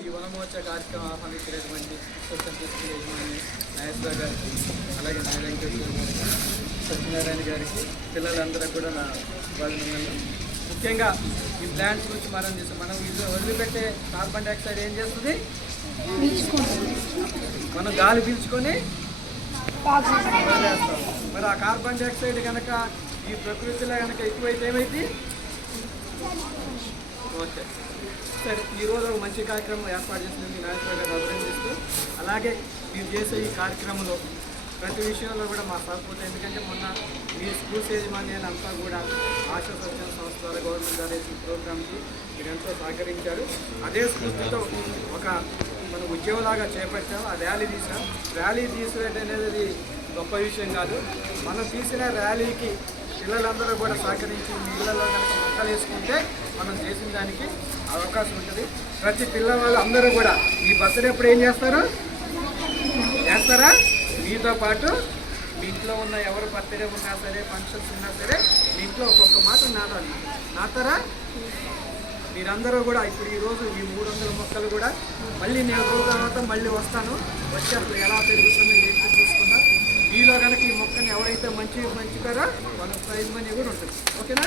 ఈ వనమోర్చా కార్యక్రమం ఆహ్వానించినటువంటి యజమాని నాగేశ్వర గారికి, అలాగే వెంకటేశ్వర గారికి, సత్యనారాయణ గారికి, పిల్లలందరూ కూడా నా వాళ్ళు ముఖ్యంగా ఈ ప్లాంట్స్ గురించి మనం చేస్తాం. మనం ఇది వదిలిపెట్టే కార్బన్ డైఆక్సైడ్ ఏం చేస్తుంది? మనం గాలి పీల్చుకొని వదిలేస్తాం. మరి ఆ కార్బన్ డైఆక్సైడ్ కనుక ఈ ప్రకృతిలో కనుక ఎక్కువైతే ఏమైంది? ఓకే, సరే. ఈరోజు ఒక మంచి కార్యక్రమం ఏర్పాటు చేసినందుకు నాగేశ్వర గారిని అభినందిస్తూ, అలాగే మీరు చేసే ఈ కార్యక్రమంలో ప్రతి విషయంలో కూడా మా సపోర్ట్. ఎందుకంటే మొన్న మీ స్కూల్స్ యజమాన్యాన్ని అంతా కూడా ఆశా స్వచ్ఛంద సంస్థ ద్వారా గవర్నమెంట్ ద్వారా ఈ ప్రోగ్రామ్కి మీరెంతో సహకరించారు. అదే స్ఫూర్తితో ఒక మన ఉద్యోగంలాగా చేపట్టాము. ఆ ర్యాలీ తీసాం. ర్యాలీ తీసేయడం అనేది గొప్ప విషయం కాదు. మనం తీసిన ర్యాలీకి పిల్లలందరూ కూడా సహకరించి మీ ఇళ్లలో కనుక మొక్కలు వేసుకుంటే మనం చేసిన దానికి అవకాశం ఉంటుంది. ప్రతి పిల్లవాళ్ళు అందరూ కూడా ఈ బర్త్డే ఎప్పుడు ఏం చేస్తారా? మీతో పాటు మీ ఇంట్లో ఉన్న ఎవరు బర్త్డే ఉన్నా సరే, ఫంక్షన్స్ ఉన్నా సరే, మీ ఇంట్లో ఒక్కొక్క మాట నాటాలి. నాటారా? మీరందరూ కూడా ఇప్పుడు ఈరోజు ఈ 300 మొక్కలు కూడా మళ్ళీ నేను రోజు తర్వాత మళ్ళీ వస్తాను. వచ్చి అసలు ఎలా పెరుగుతుందో ఏంటో చూసుకున్నా. మీలో కనుక ఈ మొక్కని ఎవరైతే మంచిగారో వాళ్ళకి ప్రైజ్ మనీ కూడా ఉంటుంది. ఓకేనా?